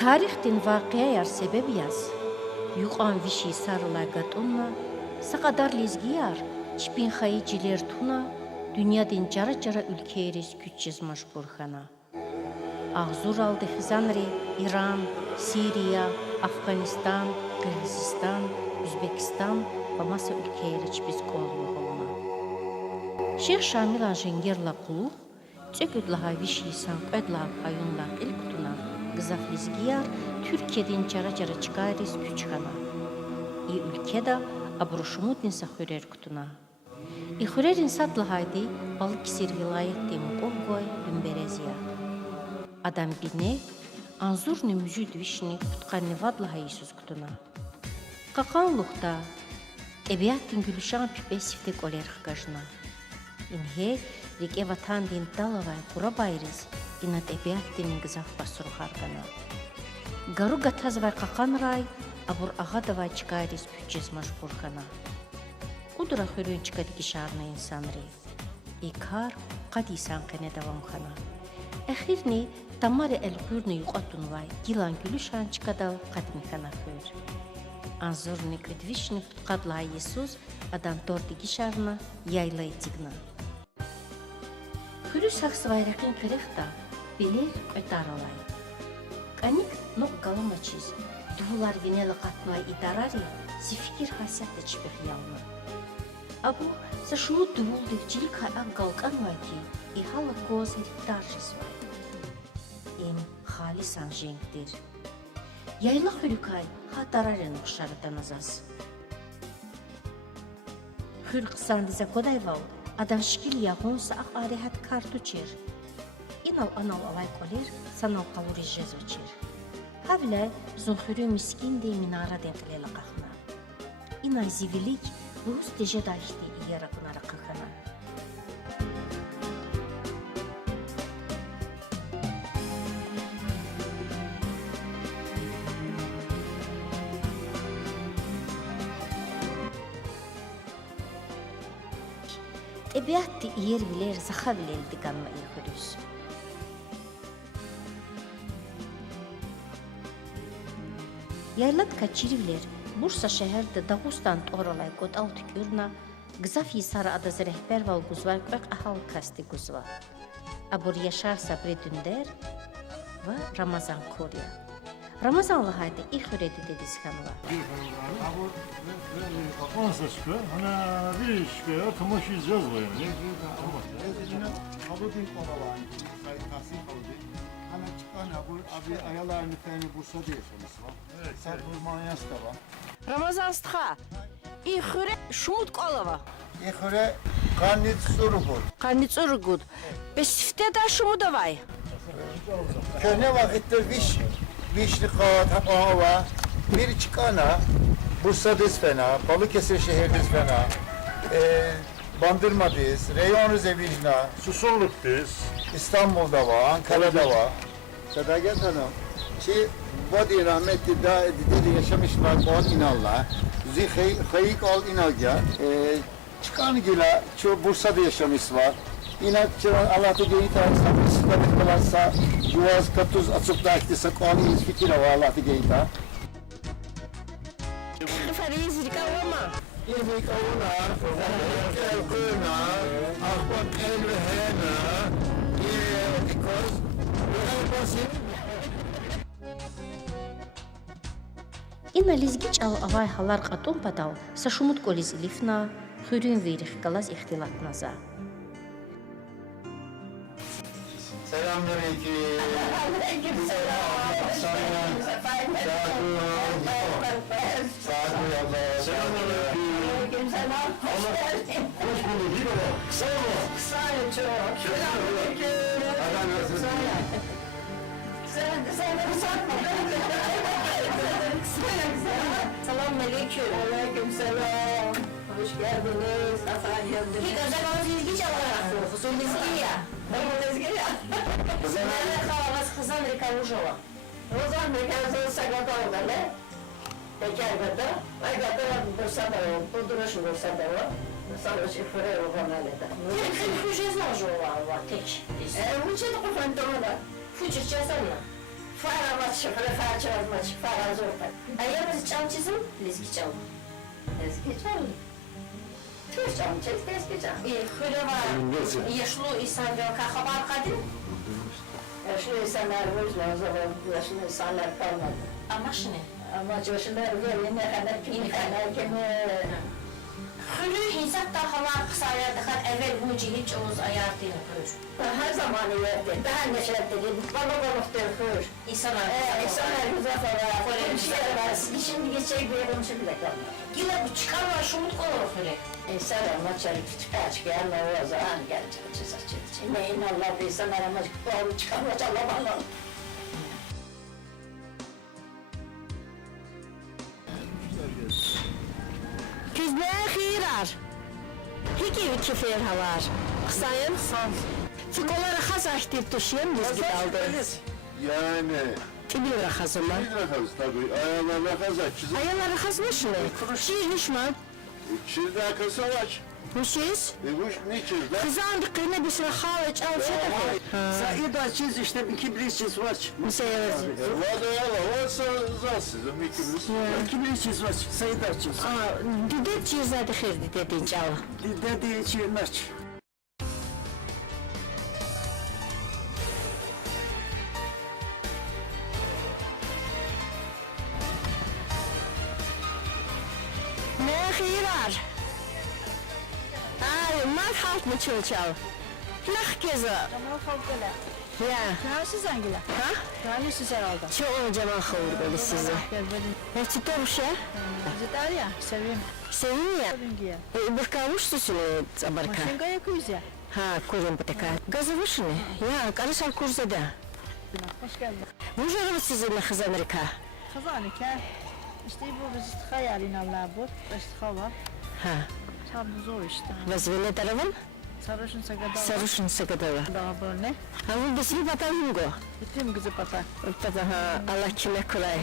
Tarixtin vakıya yar sebebi yaz. Yuqan vişi sarılay gatunna, saqadar lizgi yar, çipin xayı ciler tuna, dünyadın cara ülkeyeriz küçüz maşburxana. Ağzur aldı Xizanri, İran, Siriya, Afganistan, Kırgızistan, Üzbekistan ve masa ülkeyeriz biz kollu olma. Şeyh Şamilan jengerla kulu, çöküdlaha vişi sanqedla hayunlak ilkutuna, gızaf lizgiyar, Türkiye'den cara çıkarız küçüğana. Ülkede abruşumudin saxürer kutuna. İxürerin satlahaydı Balıkesir vilayettim Qolgoy Bümbereziya. Adam bine anzurni müjüd vişni tutqanni vadlaha Isus kutuna. Qaqanlıqda ebiyatin gülüşan pipesiftek oler xqajna. İnhe rike vatan din dalavay qura bayriz inat ebiyatin gızaf basuru hargana. Garu gataz var qaqan ray abur ağadavay çıkarız püçez maşburxana. Udura xörün çıkadı şarna insanri. İkar qadi sanqene davamxana. Axirni tamari el-qurni yuqatun vay gilan gülüşan çıkadav qadmixana xör. Anzurni kredvişni qadla Yesus adam tordi şarna yaylay tigna. Xürü saks vayraqin qırıqda bilir ötaralay. Qanik nok kalamaçiz. Duvar vinela qatmay idarari zifikir hasiyatda çıbıq yalma. Abu sa şunu duvuldik cilik hayak galqan vay ki ihala koz heriktarşız vay. Em xalisan jenkdir. Yayla xürükay hatararen uxşarıdan azaz. Xür qısandiza koday val adam şikil yağonsa aq arehat kartu çer. İnal anal alay koler sanal kalori jez uçer. Havle zonxürü miskin de minara denklela qaxna. İnay zivilik Rus teje daşti yarakınara qaxana. Ebiyatti yer biler zaxa biler diganma yıxırız. Yaylat kaçirivler Bursa şehirde Dağustan oralay kod altı görna gızaf yisara adazı rehber val guzvar qaq ahal kasti guzva. Abur Yaşar Sabri Dünder ve Ramazan Korya. Ramazanlı haydi İxüredi dediz kanva. Abur Afonsaçka, hana bir işkaya kamaş izcaz var yani. Abur bin Kodavan, Tahsin Kavdi. Ana çıkan abur abi ayalarını feni Bursa'da yaşamış var. Sen Urmanyas da var. Ramazan stha. İxüre şumut qalava. İxure Karnit Surubur. Qanit urgud. Besifte da şumu da vay. Köhne vakittir Vişli Kağıt Hapağava. Bir çıkana Bursa'dız fena, Balıkesir şehirdiz fena. Bandırma'dayız, Reyonu Zevicna, Susurluk'tayız. İstanbul'da var, Ankara'da var. Sadagat Hanım, Vadi rahmetli da dedi yaşamışlar kol inallah. Xeyik ol inalga. Çıkan gila çoğu Bursa'da yaşamış var. İnak Allah'ta geyit arasında sıkıntı kalarsa yuvaz katuz açıkta aktisak onu fikir var Allah'ta geyit. Fariz rikavama. Yemek avuna, el kuyuna, ahbap el ve hena, because İna lizgiç al avay halar qatun padal sa şumut koliz ilifna xürün verix qalaz ixtilatnaza. Selamünaleyküm. Aleykümselam. Aleykümselam. Hoş bulduk, iyi baba. Sağ ol. Sağ ol çok. Selamünaleyküm. Adam nasılsın? Sen de uzatma. Selamünaleyküm. Aleykümselam. Hoş geldiniz. Efendim geldiniz. Bir de bana bilgi çalarak. Kuzun bilgi ya. Ben bu bilgi ya. Nerede kalamaz kızan Rikavuşova. Rozan Rikavuşova sakata orada ne? Bekar gada. Ay gada Bursa'da o. Bulduruşu Bursa'da o. Sana şifre o kanalda. Kırk kuşuz mu o var tek? Bu çocuk fantomada. Fuçur çesana. Faramat şıkırı farçalma çık faraz orta. Ayağımızı çal çizim, lezgi çal. Lezgi çal. Tüş çal çiz, lezgi çal. Hüle var, yaşlı insanlar kahabar kadın. Yaşlı insanlar var, yaşlı insanlar kalmadı. Ama şimdi Ama yaşlılar gelene kadar pinhane keme. Hülü hizat da hava kısaya dıkat evvel bu hiç oğuz ayardığını görür. Her zaman ileride, daha neşetli, baba balıktır hür. İnsanlar İnsanlar güzel falan, komşular var, şimdi geçecek bir komşu bile kalmıyor. Yine bu çıkarma şu mutlu olur Hülü. İnsanlar maçarı çıkar ama o zaman gelecek, çizecek. Neyin Allah bir insanlar ama doğru çıkarmaz Allah Allah. Kızlar xeyrar. Hiki kifer havar. Sayın. Fikolar xaz aktif düşüyen düzgün aldı. Yani Tibir xazıma. bir rakaz tabii. Ayağına rakaz açacağız. Ayalar xaz mı şunu? Şiir nişman. Çizde akası var. Bu şeyiz. Bu ne çizde? Kızandık kıyına bir sıra havaç alça da. Said çiz işte iki çiz var. Mesela Var da yala varsa zarsızım ikimiz. İki çiz var. Said çiz. düdet çizadi xirdi dedin çava. Dedi çiğnaç. Ne xeyrar? Ay, mal halk mı çılçal? Lak kızı. Ama kalktılar. Ya. Rahatsız hangiler? Ha? Rahatsız herhalde. Çok zaman xavur böyle sizi. Gel benim. Ne çıktı bu şey? Zıtar ya, seveyim. Senin ya. Ringiye. Bırkamış düşün Amerika. Maşingaya kuyuz ya. Ha, kuzum pateka. Gazı vışını. Ya, karışal kurzada. Hoş geldin. Vujara mı sizinle kız Amerika? Kazanı ki. İşte bu biz hayalin Allah bu. İşte hava. Ha, Çabuk zor işte. vazvele tarafın? Sarışın sakada. Sarışın sakadava. Daha böyle. Ha, bu besini patan hungo. Bütün kızı patak. Pata ha, Allah kime kulay.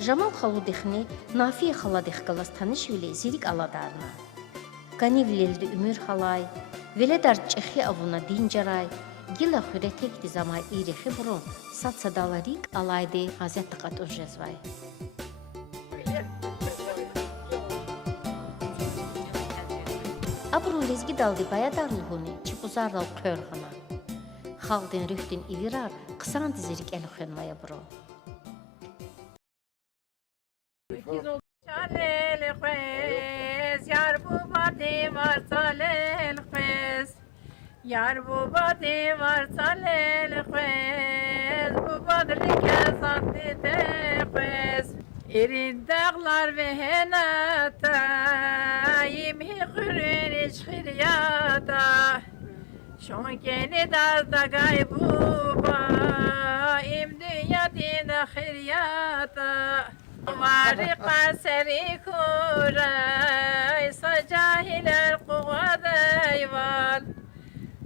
Jamal Xaludixni Nafiye Xaladix Qalastanishvili zirik aladarna. Ganivlildi Ümür Halay, Veledar Çexi avuna dincaray, Gila xüretek dizamay irixi burun, sat sadalarik alaydi Hazet Tıqat Urjezvay. Abru lezgi daldi bayadarlıhuni, çipuzarlal körxana. Xaldin rühdin ivirar, qısan dizirik elxenmaya bro. Çalel xwez, yar bu badi var çalel xwez. Yar bu badi var çalel xwez, bu badli kesat dide xwez. İrin dağlar ve henata, yimhi xürün iç xiryata. Şonkeni darda gaybuba, im dünya dine xiryata. Varika seri kuray, sacahiler kuvadayval.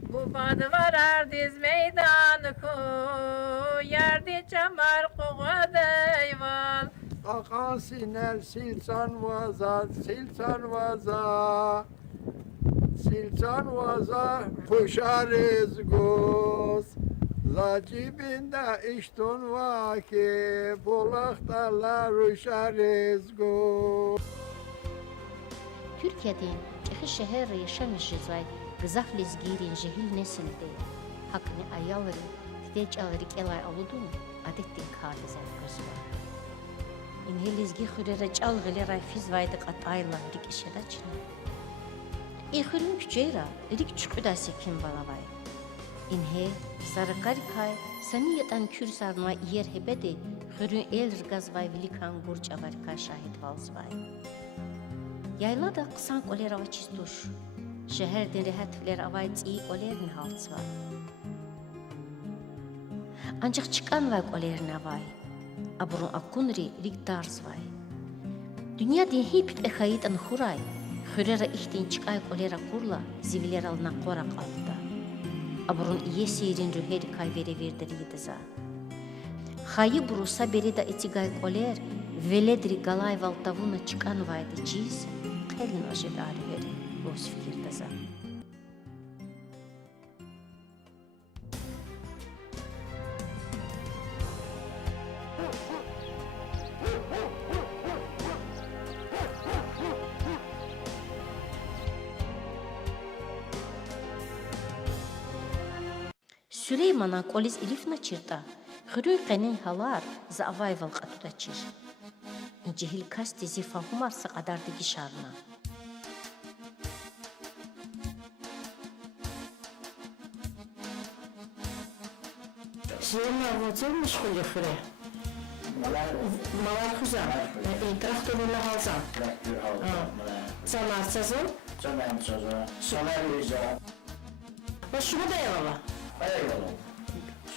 Bu bad varar diz meydan ku, yerdi çamar kuvadayval. Akan siner silsan vaza, silsan vaza. Silsan vaza, puşarız goz. Zacibinde iştun vaki, bulaktalar uşarız goz. Türkiye'den çeşitli şehir yaşamış Rizvay, Gızaf lezgirin jehil nesildi. Hakkını ayaları, tideç alırık elay aludun, adettin kâlizen gözüva. İnhe lezgi xürere çalgılı rayfiz vaydık atayla rik işedaçına. İxürün küçeyra, rik çüküda sekin balavay. İnhe sarıkarikay, saniyatan kür sarma yer hebedi, xürün el rgazvay vilikan gurç avarika şahit valzvay. Yayla da kısan kolerava çizduş. Şehirden rehatler avay tsiyi olerin haltsva. Ancak çıkan vay olerin avay. Aburun akunri rigdarz vay. Dünya din hipit ekayit an huray. Hürera ihtin çıkay olera kurla ziviler alına korak aldı. Aburun iye sirin rüheri kayveri verdiriydi za. Hayı burusa beri da etigay oler veledri galay valtavuna çıkan vaydı ciz. Kelin aşed arıveri boz fikirde za. Süleyman'a kolis ilifna çırta. Hırıy qenin halar za avay valqatu da çır. İncihil kasti zifa humarsa kadar digi şarna. Süleyman Avcı meşgul yıkırı. Malar kızam. Traktörüyle halzam. Zaman sezon. Ve şunu da eyvallah.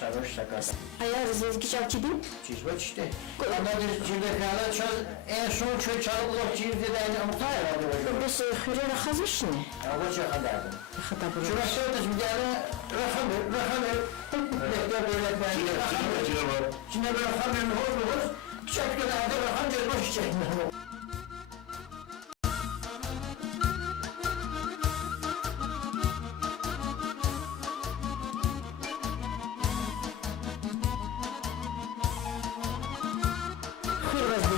Sarhoş sakat. Ayağı zezgi çavçı değil. Çizme işte. Ondan içinde kâla çöz, en son çöz çalıp olup çizdi de aynı amutay herhalde hocam. Biz hürere hazmış ne? Ama çöz kadardı. Hatta bu. Şurası da şimdi yani rakamı. Bekle böyle ben de rakamı. Şimdi böyle rakamı olur. Çok güzel de rakam cezboş içerisinde.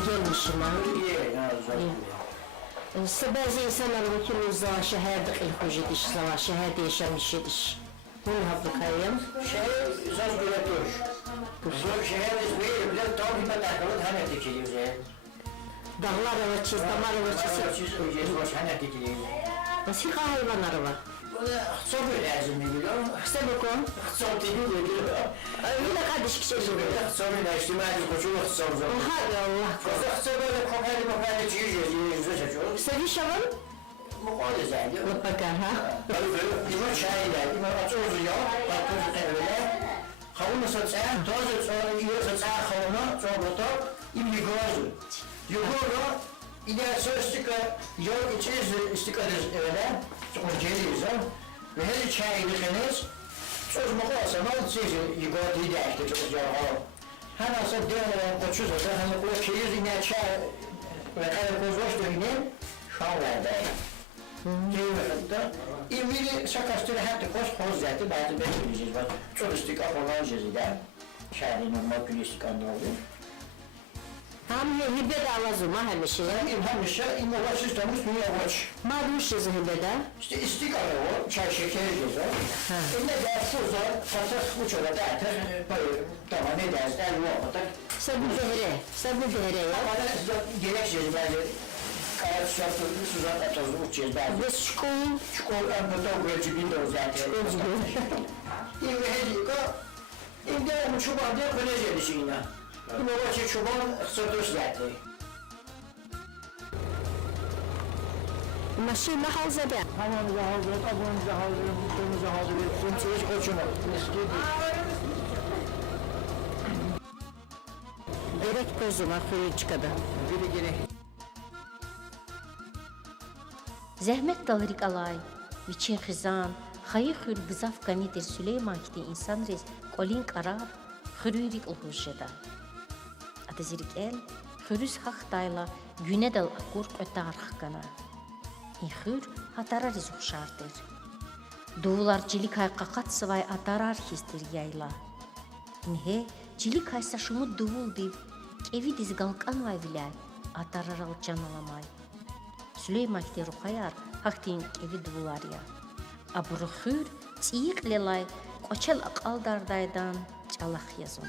Gelmişim ha. Bazı insanlar oturuyor zaman şehirde ilhoş ediş, zaman şehirde yaşamış ediş. Bunu hafıkayım. Şehir zor üretiyor. Zor şehir izmeyi bile tam bir takılır hem etkiliyor. Dağlar ölçüz, damar ölçüz. Ölçüz boş hem etkiliyor. Nasıl hayvanları var? Çok lazım biliyor. İşte bu konu. Çok değil biliyor. Yine kardeş kişi soruyor. Çok da içtimai koçuluk çok zor. Hay Allah. Çok böyle kokaylı yüzü çekiyor. Sevi şavan? Bu kadar zaydı. Mutlaka ha. Böyle bir çayla, bir açıyoruz ya. Bakıyoruz öyle. Kavunu satsa, tozu sonra yiyor satsa kavunu, sonra da imli gözü. Yukarı İlerisi istika, yol içeriz istikadız öyle, sonra geliyoruz ha. Ve her çaylıkınız, söz muku olsa ne oldu siz yukarı değil de işte çok güzel ha. Hani olsa devamlı koçuz olsa, hani o çeyiz yine çay ve kadar kozboş da yine şanlarda. Geliyorlar. İmili sakastırı hatta koz zaten, bazı ben bileceğiz bak. Çok istika falan cezide. Çaylı normal gün istikanda oluyor. Hem hibe de alazım ha hem şey. Hemşe inova sistemi dünya baş. Madmuş yazı hibe de. İşte istikare o, çay şekeri ceza. Ne dersi o zaman, fasas uçola dertir, tamam ne dersi, elma olmadık. Sabı zehre ya. Ama da gerekçeli bence, kayat şartı, suzan atozlu uçacağız bence. Ve şkol. Şkol ömrüde o ölçübinde o zaten. İmre hediyka, imde onu çoban diye köleceğli şeyine. İmre açı çoban, sırdır zaten. Maşin hazır be. Hamamıza hazır, abonumuza hazır, mutlumuza hazır etsin. Çeyiz koçunu, eski Gerek gözüme kuyruğu çıkadı. geri. Zehmet dalrik alay, viçin xizan, xayı xür gızaf ganidir Süleyman kiti insan rez kolin karar, xürürik ulhuşeda. Adezirik el, xürüz haq dayla güne dal akur öte arxkana. İxür hatara rez uxşardır. Doğular cilik ay qaqat sıvay atarar histir yayla. İnhe cilik aysa şumu doğul div, evi diz galkan vay vilay, atarar al canalamay. Süleyman kiti ruhayar, haqtin evi doğular ya. Aburu xür, tsiyiq lelay, qoçal aqal dardaydan çalaq yazın.